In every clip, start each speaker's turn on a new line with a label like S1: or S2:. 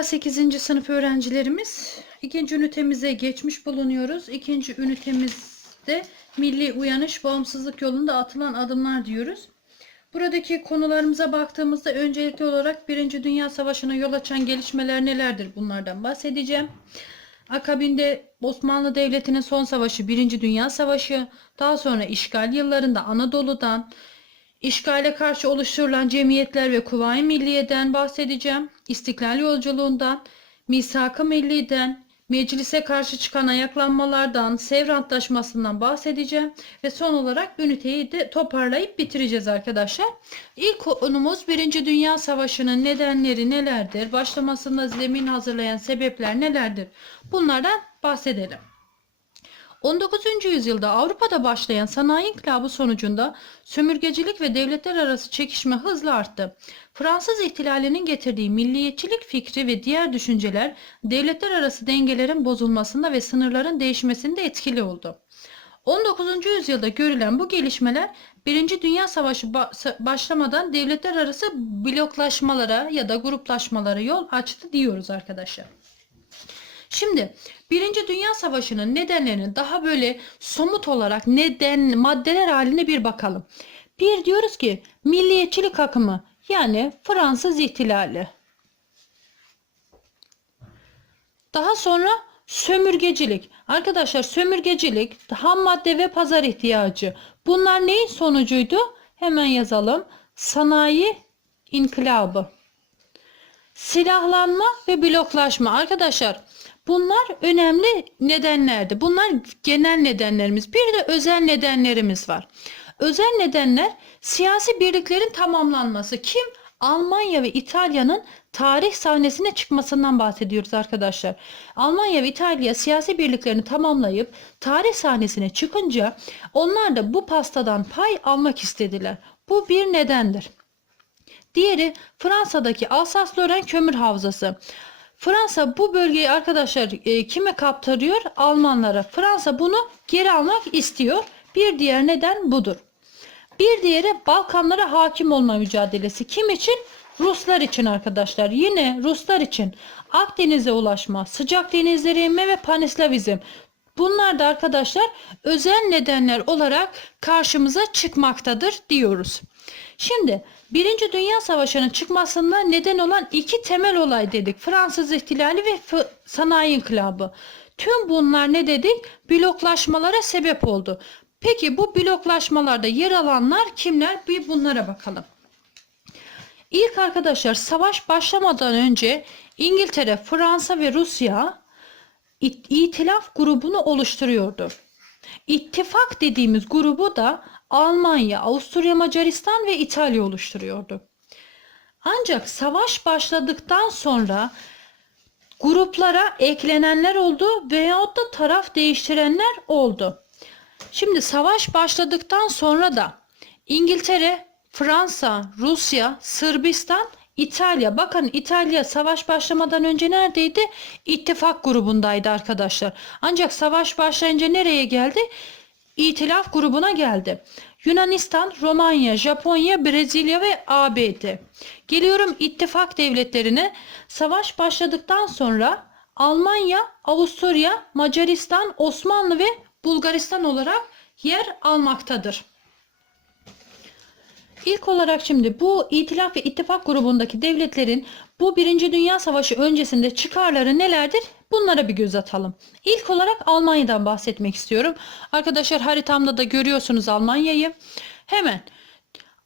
S1: Merhaba 8. sınıf öğrencilerimiz. İkinci ünitemize geçmiş bulunuyoruz. İkinci ünitemizde milli uyanış, bağımsızlık yolunda atılan adımlar diyoruz. Buradaki konularımıza baktığımızda öncelikli olarak Birinci Dünya Savaşı'na yol açan gelişmeler nelerdir bunlardan bahsedeceğim. Akabinde Osmanlı Devleti'nin son savaşı Birinci Dünya Savaşı, daha sonra işgal yıllarında Anadolu'dan, İşgale karşı oluşturulan cemiyetler ve Kuvayi Milliye'den bahsedeceğim. İstiklal yolculuğundan, Misak-ı Milli'den, meclise karşı çıkan ayaklanmalardan, Sevr Antlaşması'ndan bahsedeceğim. Ve son olarak üniteyi de toparlayıp bitireceğiz arkadaşlar. İlk konumuz Birinci Dünya Savaşı'nın nedenleri nelerdir? Başlamasında zemin hazırlayan sebepler nelerdir? Bunlardan bahsedelim. 19. yüzyılda Avrupa'da başlayan sanayi inkılabı sonucunda sömürgecilik ve devletler arası çekişme hızla arttı. Fransız ihtilalinin getirdiği milliyetçilik fikri ve diğer düşünceler devletler arası dengelerin bozulmasında ve sınırların değişmesinde etkili oldu. 19. yüzyılda görülen bu gelişmeler Birinci Dünya Savaşı ba- başlamadan devletler arası bloklaşmalara ya da gruplaşmalara yol açtı diyoruz arkadaşlar. Şimdi Birinci Dünya Savaşı'nın nedenlerini daha böyle somut olarak neden maddeler haline bir bakalım. Bir diyoruz ki milliyetçilik akımı yani Fransız ihtilali. Daha sonra sömürgecilik. Arkadaşlar sömürgecilik, ham madde ve pazar ihtiyacı. Bunlar neyin sonucuydu? Hemen yazalım. Sanayi inkılabı. Silahlanma ve bloklaşma. Arkadaşlar bunlar önemli nedenlerdi. Bunlar genel nedenlerimiz. Bir de özel nedenlerimiz var. Özel nedenler siyasi birliklerin tamamlanması. Kim? Almanya ve İtalya'nın tarih sahnesine çıkmasından bahsediyoruz arkadaşlar. Almanya ve İtalya siyasi birliklerini tamamlayıp tarih sahnesine çıkınca onlar da bu pastadan pay almak istediler. Bu bir nedendir. Diğeri Fransa'daki Alsace-Lorraine kömür havzası. Fransa bu bölgeyi arkadaşlar e, kime kaptırıyor? Almanlara. Fransa bunu geri almak istiyor. Bir diğer neden budur. Bir diğeri Balkanlara hakim olma mücadelesi. Kim için? Ruslar için arkadaşlar. Yine Ruslar için Akdeniz'e ulaşma, sıcak denizlere inme ve panislavizm. Bunlar da arkadaşlar özel nedenler olarak karşımıza çıkmaktadır diyoruz. Şimdi Birinci Dünya Savaşı'nın çıkmasında neden olan iki temel olay dedik. Fransız ihtilali ve sanayi inkılabı. Tüm bunlar ne dedik? Bloklaşmalara sebep oldu. Peki bu bloklaşmalarda yer alanlar kimler? Bir bunlara bakalım. İlk arkadaşlar savaş başlamadan önce İngiltere, Fransa ve Rusya itilaf grubunu oluşturuyordu. İttifak dediğimiz grubu da Almanya, Avusturya, Macaristan ve İtalya oluşturuyordu. Ancak savaş başladıktan sonra gruplara eklenenler oldu veyahut da taraf değiştirenler oldu. Şimdi savaş başladıktan sonra da İngiltere, Fransa, Rusya, Sırbistan, İtalya. Bakın İtalya savaş başlamadan önce neredeydi? İttifak grubundaydı arkadaşlar. Ancak savaş başlayınca nereye geldi? İtilaf grubuna geldi. Yunanistan, Romanya, Japonya, Brezilya ve ABD. Geliyorum ittifak devletlerine. Savaş başladıktan sonra Almanya, Avusturya, Macaristan, Osmanlı ve Bulgaristan olarak yer almaktadır. İlk olarak şimdi bu itilaf ve ittifak grubundaki devletlerin bu Birinci Dünya Savaşı öncesinde çıkarları nelerdir? Bunlara bir göz atalım. İlk olarak Almanya'dan bahsetmek istiyorum. Arkadaşlar haritamda da görüyorsunuz Almanya'yı. Hemen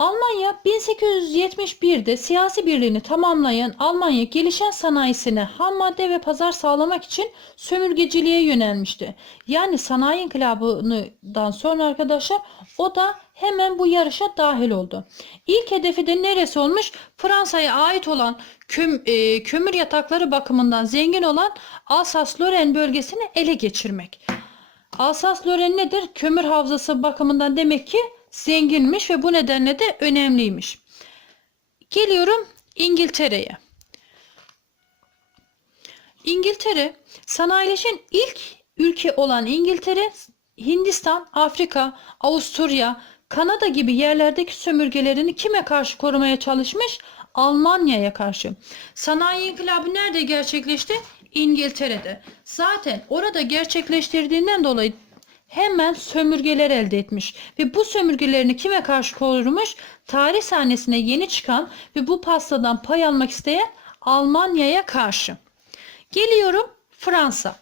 S1: Almanya 1871'de siyasi birliğini tamamlayan Almanya gelişen sanayisine ham madde ve pazar sağlamak için sömürgeciliğe yönelmişti. Yani sanayi inkılabından sonra arkadaşlar o da hemen bu yarışa dahil oldu. İlk hedefi de neresi olmuş? Fransa'ya ait olan köm- e, kömür yatakları bakımından zengin olan Alsace-Lorraine bölgesini ele geçirmek. Alsace-Lorraine nedir? Kömür havzası bakımından demek ki zenginmiş ve bu nedenle de önemliymiş. Geliyorum İngiltere'ye. İngiltere sanayileşen ilk ülke olan İngiltere Hindistan, Afrika, Avusturya, Kanada gibi yerlerdeki sömürgelerini kime karşı korumaya çalışmış? Almanya'ya karşı. Sanayi inkılabı nerede gerçekleşti? İngiltere'de. Zaten orada gerçekleştirdiğinden dolayı hemen sömürgeler elde etmiş ve bu sömürgelerini kime karşı korumuş? Tarih sahnesine yeni çıkan ve bu pastadan pay almak isteyen Almanya'ya karşı. Geliyorum Fransa.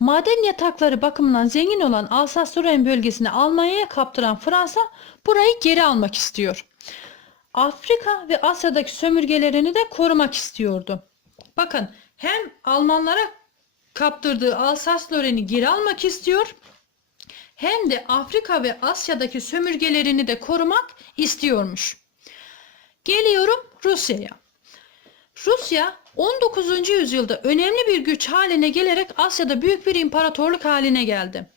S1: Maden yatakları bakımından zengin olan Alsas-Lorraine bölgesini Almanya'ya kaptıran Fransa burayı geri almak istiyor. Afrika ve Asya'daki sömürgelerini de korumak istiyordu. Bakın hem Almanlara kaptırdığı Alsas-Lorraine'i geri almak istiyor hem de Afrika ve Asya'daki sömürgelerini de korumak istiyormuş. Geliyorum Rusya'ya. Rusya 19. yüzyılda önemli bir güç haline gelerek Asya'da büyük bir imparatorluk haline geldi.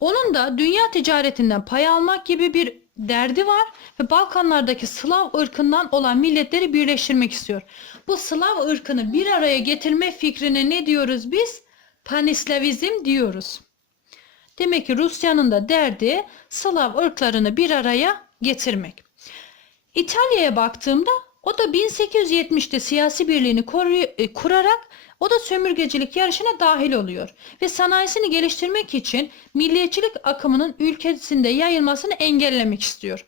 S1: Onun da dünya ticaretinden pay almak gibi bir derdi var ve Balkanlardaki Slav ırkından olan milletleri birleştirmek istiyor. Bu Slav ırkını bir araya getirme fikrine ne diyoruz biz? Panislavizm diyoruz. Demek ki Rusya'nın da derdi Slav ırklarını bir araya getirmek. İtalya'ya baktığımda o da 1870'te siyasi birliğini e, kurarak o da sömürgecilik yarışına dahil oluyor ve sanayisini geliştirmek için milliyetçilik akımının ülkesinde yayılmasını engellemek istiyor.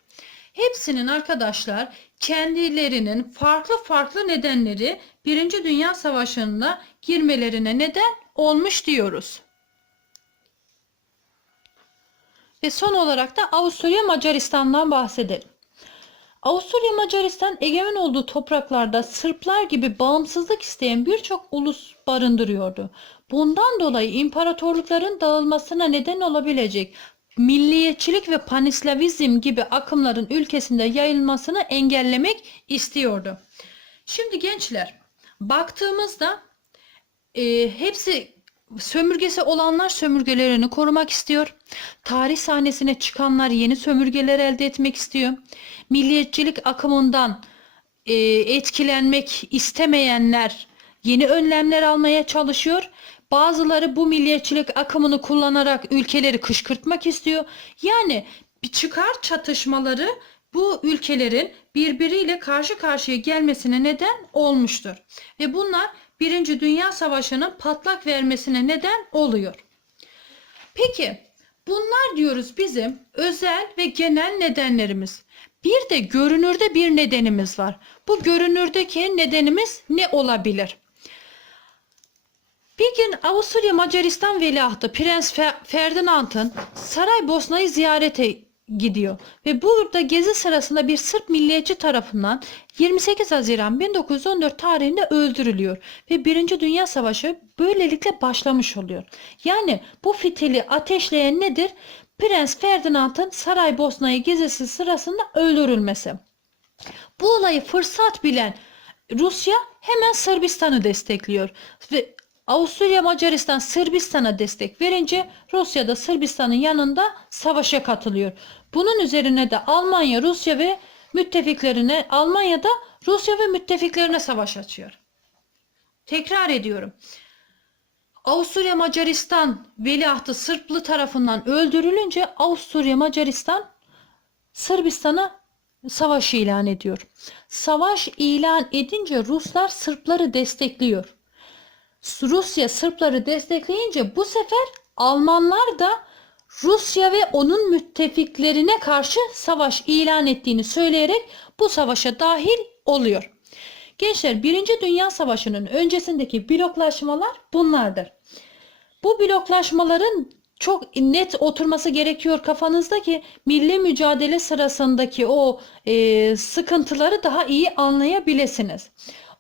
S1: Hepsinin arkadaşlar kendilerinin farklı farklı nedenleri Birinci Dünya Savaşı'na girmelerine neden olmuş diyoruz. Ve son olarak da Avusturya Macaristan'dan bahsedelim. Avusturya Macaristan egemen olduğu topraklarda Sırplar gibi bağımsızlık isteyen birçok ulus barındırıyordu. Bundan dolayı imparatorlukların dağılmasına neden olabilecek milliyetçilik ve panislavizm gibi akımların ülkesinde yayılmasını engellemek istiyordu. Şimdi gençler baktığımızda e, hepsi sömürgesi olanlar sömürgelerini korumak istiyor. Tarih sahnesine çıkanlar yeni sömürgeler elde etmek istiyor. Milliyetçilik akımından e, etkilenmek istemeyenler yeni önlemler almaya çalışıyor. Bazıları bu milliyetçilik akımını kullanarak ülkeleri kışkırtmak istiyor. Yani bir çıkar çatışmaları bu ülkelerin birbiriyle karşı karşıya gelmesine neden olmuştur. Ve bunlar Birinci Dünya Savaşı'nın patlak vermesine neden oluyor. Peki bunlar diyoruz bizim özel ve genel nedenlerimiz. Bir de görünürde bir nedenimiz var. Bu görünürdeki nedenimiz ne olabilir? Bir gün Avusturya Macaristan veliahtı Prens Fe- Ferdinand'ın Saraybosna'yı ziyarete gidiyor ve burada gezi sırasında bir Sırp milliyetçi tarafından 28 Haziran 1914 tarihinde öldürülüyor ve Birinci Dünya Savaşı böylelikle başlamış oluyor. Yani bu fitili ateşleyen nedir? Prens Ferdinand'ın Saraybosna'yı gezisi sırasında öldürülmesi. Bu olayı fırsat bilen Rusya hemen Sırbistan'ı destekliyor ve Avusturya Macaristan Sırbistan'a destek verince Rusya da Sırbistan'ın yanında savaşa katılıyor. Bunun üzerine de Almanya, Rusya ve müttefiklerine Almanya da Rusya ve müttefiklerine savaş açıyor. Tekrar ediyorum. Avusturya Macaristan veliahtı Sırplı tarafından öldürülünce Avusturya Macaristan Sırbistan'a savaş ilan ediyor. Savaş ilan edince Ruslar Sırpları destekliyor. Rusya Sırpları destekleyince bu sefer Almanlar da Rusya ve onun müttefiklerine karşı savaş ilan ettiğini söyleyerek bu savaşa dahil oluyor. Gençler Birinci Dünya Savaşı'nın öncesindeki bloklaşmalar bunlardır. Bu bloklaşmaların çok net oturması gerekiyor kafanızda ki milli mücadele sırasındaki o e, sıkıntıları daha iyi anlayabilirsiniz.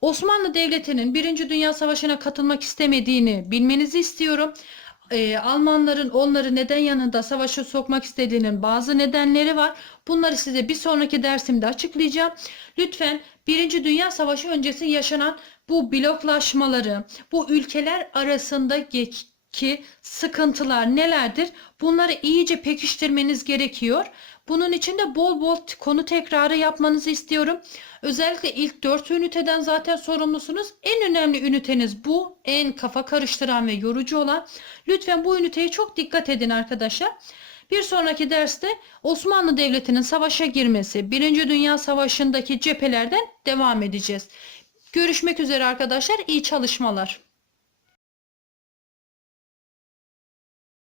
S1: Osmanlı Devleti'nin Birinci Dünya Savaşı'na katılmak istemediğini bilmenizi istiyorum. Ee, Almanların onları neden yanında savaşa sokmak istediğinin bazı nedenleri var. Bunları size bir sonraki dersimde açıklayacağım. Lütfen Birinci Dünya Savaşı öncesi yaşanan bu bloklaşmaları, bu ülkeler arasındaki sıkıntılar nelerdir? Bunları iyice pekiştirmeniz gerekiyor. Bunun için de bol bol konu tekrarı yapmanızı istiyorum. Özellikle ilk 4 üniteden zaten sorumlusunuz. En önemli üniteniz bu. En kafa karıştıran ve yorucu olan. Lütfen bu üniteye çok dikkat edin arkadaşlar. Bir sonraki derste Osmanlı Devleti'nin savaşa girmesi, Birinci Dünya Savaşı'ndaki cephelerden devam edeceğiz. Görüşmek üzere arkadaşlar. İyi çalışmalar.